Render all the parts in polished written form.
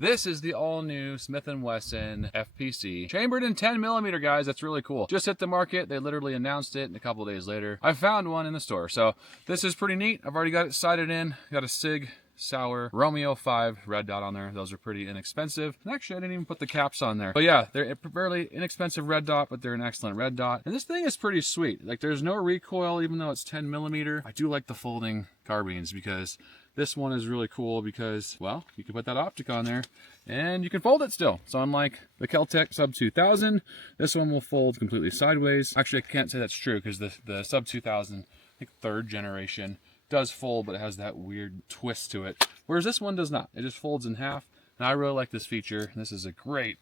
This is the all-new Smith Wesson FPC, chambered in 10mm, guys. That's really cool. Just hit the market. They literally announced it, and a couple days later, I found one in the store. So this is pretty neat. I've already got it sighted in. Got a Sig Sauer Romeo 5 red dot on there. Those are pretty inexpensive. And actually, I didn't even put the caps on there. But yeah, they're a fairly inexpensive red dot, but they're an excellent red dot. And this thing is pretty sweet. Like, there's no recoil, even though it's 10mm. I do like the folding carbines because this one is really cool because, well, you can put that optic on there and you can fold it still. So unlike the Keltec Sub 2000, this one will fold completely sideways. Actually, I can't say that's true because the Sub 2000, I think 3rd generation, does fold, but it has that weird twist to it. Whereas this one does not. It just folds in half. And I really like this feature. This is a great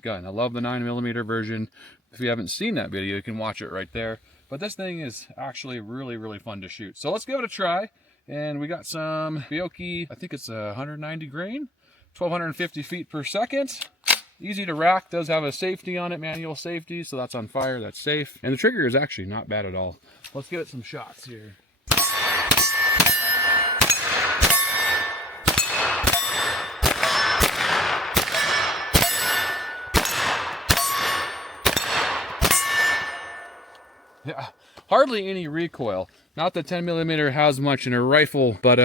gun. I love the 9mm version. If you haven't seen that video, you can watch it right there. But this thing is actually really fun to shoot. So let's give it a try. And we got some Fiocchi, I think it's a 190 grain, 1250 feet per second. Easy to rack, does have a safety on it, manual safety, so that's on fire, that's safe. And the trigger is actually not bad at all. Let's give it some shots here. Yeah, hardly any recoil. Not that 10mm has much in a rifle, but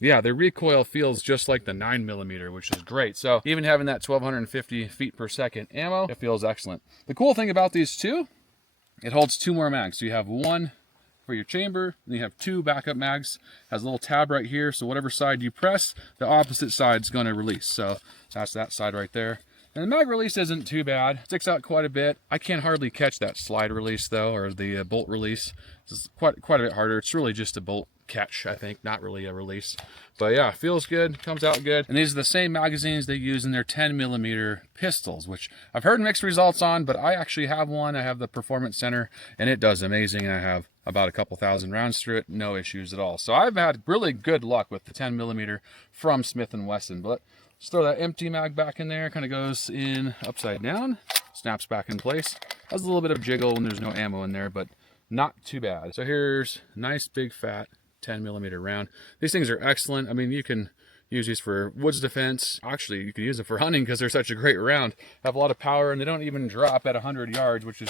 yeah, the recoil feels just like the 9mm, which is great. So even having that 1250 feet per second ammo, it feels excellent. The cool thing about these two, it holds 2 more mags. So you have one for your chamber, and you have 2 backup mags. Has a little tab right here, so whatever side you press, the opposite side's going to release. So that's that side right there. And the mag release isn't too bad. It sticks out quite a bit. I can't hardly catch that slide release though, or the bolt release. It's quite a bit harder. It's really just a bolt catch, I think, not really a release. But yeah, feels good, comes out good. And these are the same magazines they use in their 10mm pistols, which I've heard mixed results on, but I actually have one. I have the Performance Center, and it does amazing. I have about a couple thousand rounds through it, no issues at all. So I've had really good luck with the 10mm from Smith & Wesson. But let's throw that empty mag back in there. Kind of goes in upside down, snaps back in place. Has a little bit of jiggle when there's no ammo in there, but not too bad. So here's a nice big fat 10mm round. These things are excellent. I mean, you can use these for woods defense. Actually, you can use them for hunting because they're such a great round. Have a lot of power, and they don't even drop at 100 yards, which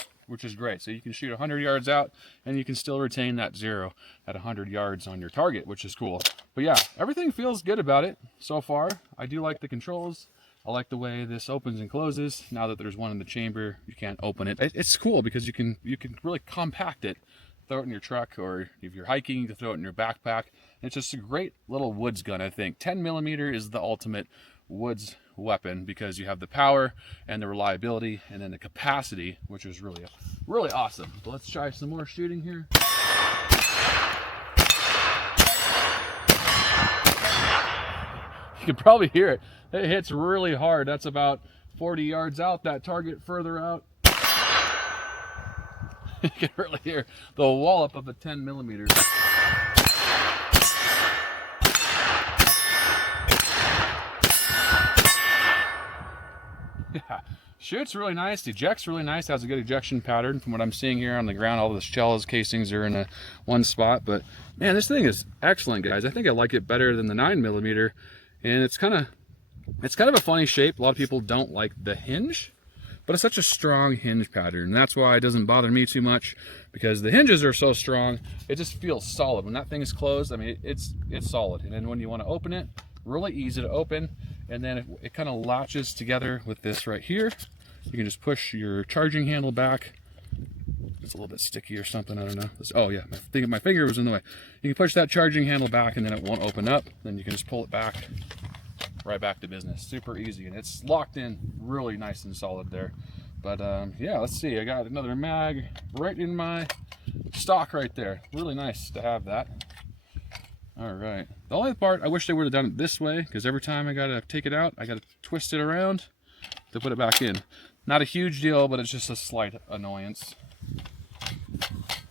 is great. So you can shoot 100 yards out, and you can still retain that 0 at 100 yards on your target, which is cool. But yeah, everything feels good about it so far. I do like the controls. I like the way this opens and closes. Now that there's one in the chamber, you can't open it. It's cool because you can really compact it. Throw it in your truck, or if you're hiking, you can throw it in your backpack. It's just a great little woods gun, I think. 10mm is the ultimate woods weapon because you have the power and the reliability and then the capacity, which is really awesome. But let's try some more shooting here. You can probably hear it. It hits really hard. That's about 40 yards out. That target further out, you can really hear the wallop of a 10mm. Yeah, shoots really nice, ejects really nice, has a good ejection pattern from what I'm seeing here on the ground. All the shells casings are in one spot, but man, this thing is excellent, guys. I think I like it better than the 9mm, and it's kind of a funny shape. A lot of people don't like the hinge, but it's such a strong hinge pattern, and that's why it doesn't bother me too much, because the hinges are so strong. It just feels solid when that thing is closed. I mean, it's solid, and then when you want to open it, really easy to open, and then it kind of latches together with this right here. You can just push your charging handle back. It's a little bit sticky or something, I don't know. Oh yeah, my finger was in the way. You can push that charging handle back, and then it won't open up. Then you can just pull it back, right back to business. Super easy, and it's locked in really nice and solid there. But yeah, let's see. I got another mag right in my stock right there. Really nice to have that. All right. The only part, I wish they would have done it this way, because every time I gotta take it out, I gotta twist it around to put it back in. Not a huge deal, but it's just a slight annoyance.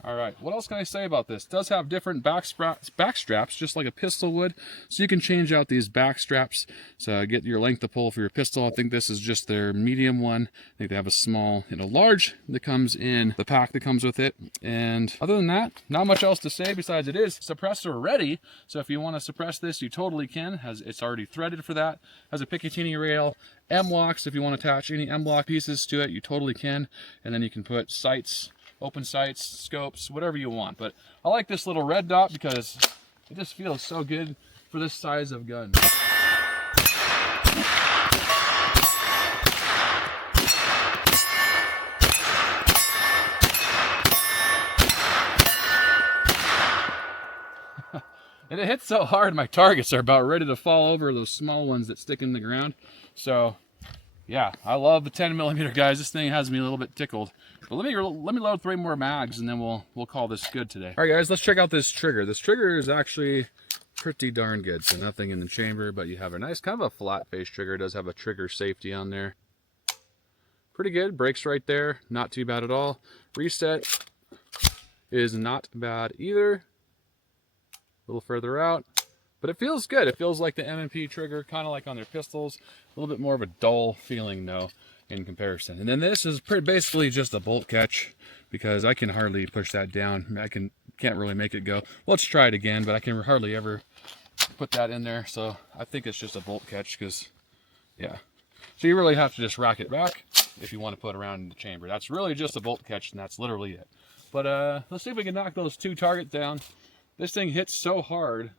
All right, what else can I say about this? It does have different back straps, just like a pistol would. So you can change out these back straps to get your length of pull for your pistol. I think this is just their medium one. I think they have a small and a large that comes in the pack that comes with it. And other than that, not much else to say besides it is suppressor ready. So if you want to suppress this, you totally can. It's already threaded for that. Has a Picatinny rail, M-locks. If you want to attach any M-lock pieces to it, you totally can. And then you can put sights, open sights, scopes, whatever you want. But I like this little red dot because it just feels so good for this size of gun. And it hits so hard, my targets are about ready to fall over, those small ones that stick in the ground. So yeah, I love the 10mm, guys. This thing has me a little bit tickled. But let me load 3 more mags, and then we'll call this good today. All right, guys, let's check out this trigger. This trigger is actually pretty darn good. So nothing in the chamber, but you have a nice kind of a flat face trigger. It does have a trigger safety on there. Pretty good. Brakes right there. Not too bad at all. Reset is not bad either. A little further out. But it feels good. It feels like the M&P trigger, kind of like on their pistols. A little bit more of a dull feeling, though, in comparison. And then this is basically just a bolt catch, because I can hardly push that down. I can't really make it go. Let's try it again, but I can hardly ever put that in there. So I think it's just a bolt catch, because, yeah. So you really have to just rack it back if you want to put it around in the chamber. That's really just a bolt catch, and that's literally it. But let's see if we can knock those 2 targets down. This thing hits so hard.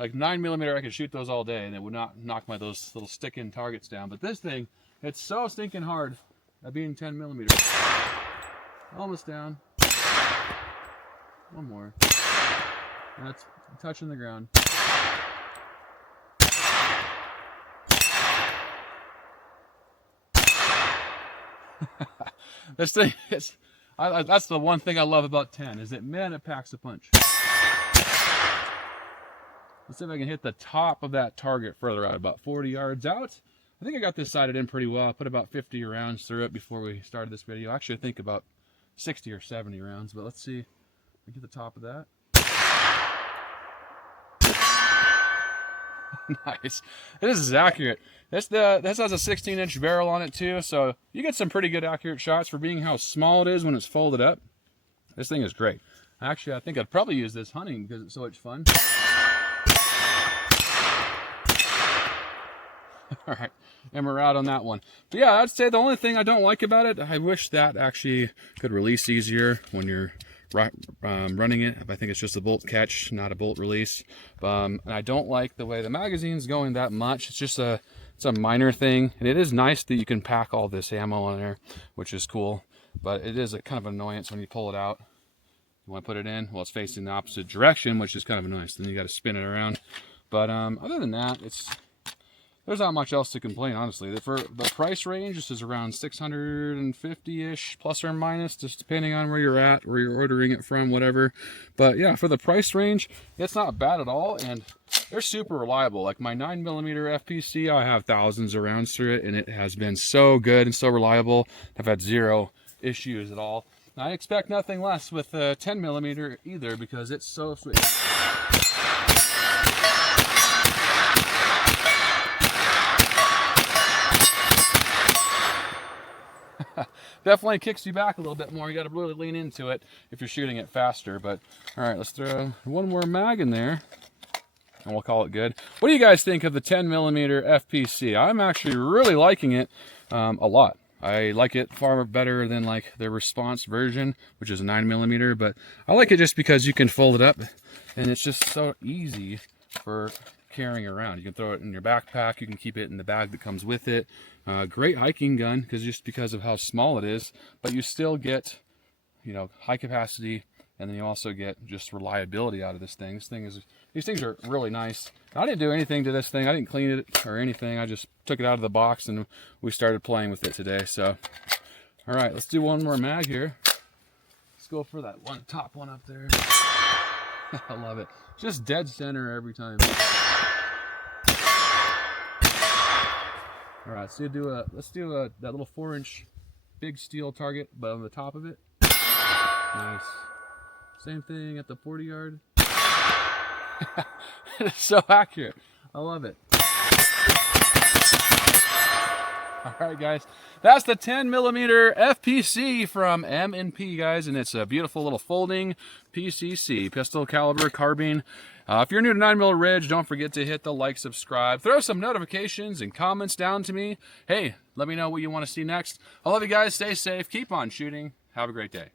Like 9mm, I could shoot those all day and it would not knock those little stick-in targets down. But this thing, it's so stinking hard at being 10mm. Almost down. One more. That's touching the ground. This thing is, that's the one thing I love about 10, is that, man, it packs a punch. Let's see if I can hit the top of that target further out, about 40 yards out. I think I got this sighted in pretty well. I put about 50 rounds through it before we started this video. Actually, I think about 60 or 70 rounds, but let's see if we get the top of that. Nice. This is accurate. This has a 16-inch barrel on it too, so you get some pretty good accurate shots for being how small it is when it's folded up. This thing is great. Actually, I think I'd probably use this hunting because it's so much fun. All right, and we're out on that one. But yeah, I'd say the only thing I don't like about it, I wish that actually could release easier when you're running it. I think it's just a bolt catch, not a bolt release. And I don't like the way the magazine's going that much. It's a minor thing, and it is nice that you can pack all this ammo on there, which is cool. But it is a kind of annoyance when you pull it out. You want to put it in, well, it's facing the opposite direction, which is kind of annoying. Then you got to spin it around. But other than that, there's not much else to complain, honestly. For the price range, this is around 650-ish, plus or minus, just depending on where you're at, where you're ordering it from, whatever. But yeah, for the price range, it's not bad at all, and they're super reliable. Like my 9mm FPC, I have thousands of rounds through it, and it has been so good and so reliable. I've had 0 issues at all. I expect nothing less with 10mm either, because it's so sweet. Definitely kicks you back a little bit more. You got to really lean into it if you're shooting it faster. But all right, let's throw one more mag in there, and we'll call it good. What do you guys think of the 10mm FPC? I'm actually really liking it a lot. I like it far better than like the Response version, which is a 9mm. But I like it just because you can fold it up, and it's just so easy for carrying around. You can throw it in your backpack. You can keep it in the bag that comes with it. Great hiking gun, because of how small it is, but you still get, you know, high capacity, and then you also get just reliability out of this thing. These things are really nice. I didn't do anything to this thing. I didn't clean it or anything. I just took it out of the box and we started playing with it today. So, all right, let's do one more mag here. Let's go for that top one up there. I love it. Just dead center every time. All right, so let's do that little 4-inch big steel target, but on the top of it. Nice. Same thing at the 40 yard. It's so accurate. I love it. All right, guys, that's the 10mm FPC from M&P, guys, and it's a beautiful little folding PCC, pistol caliber carbine. If you're new to 9mm Ridge, don't forget to hit the like, subscribe, throw some notifications and comments down to me. Hey, let me know what you want to see next. I love you guys. Stay safe. Keep on shooting. Have a great day.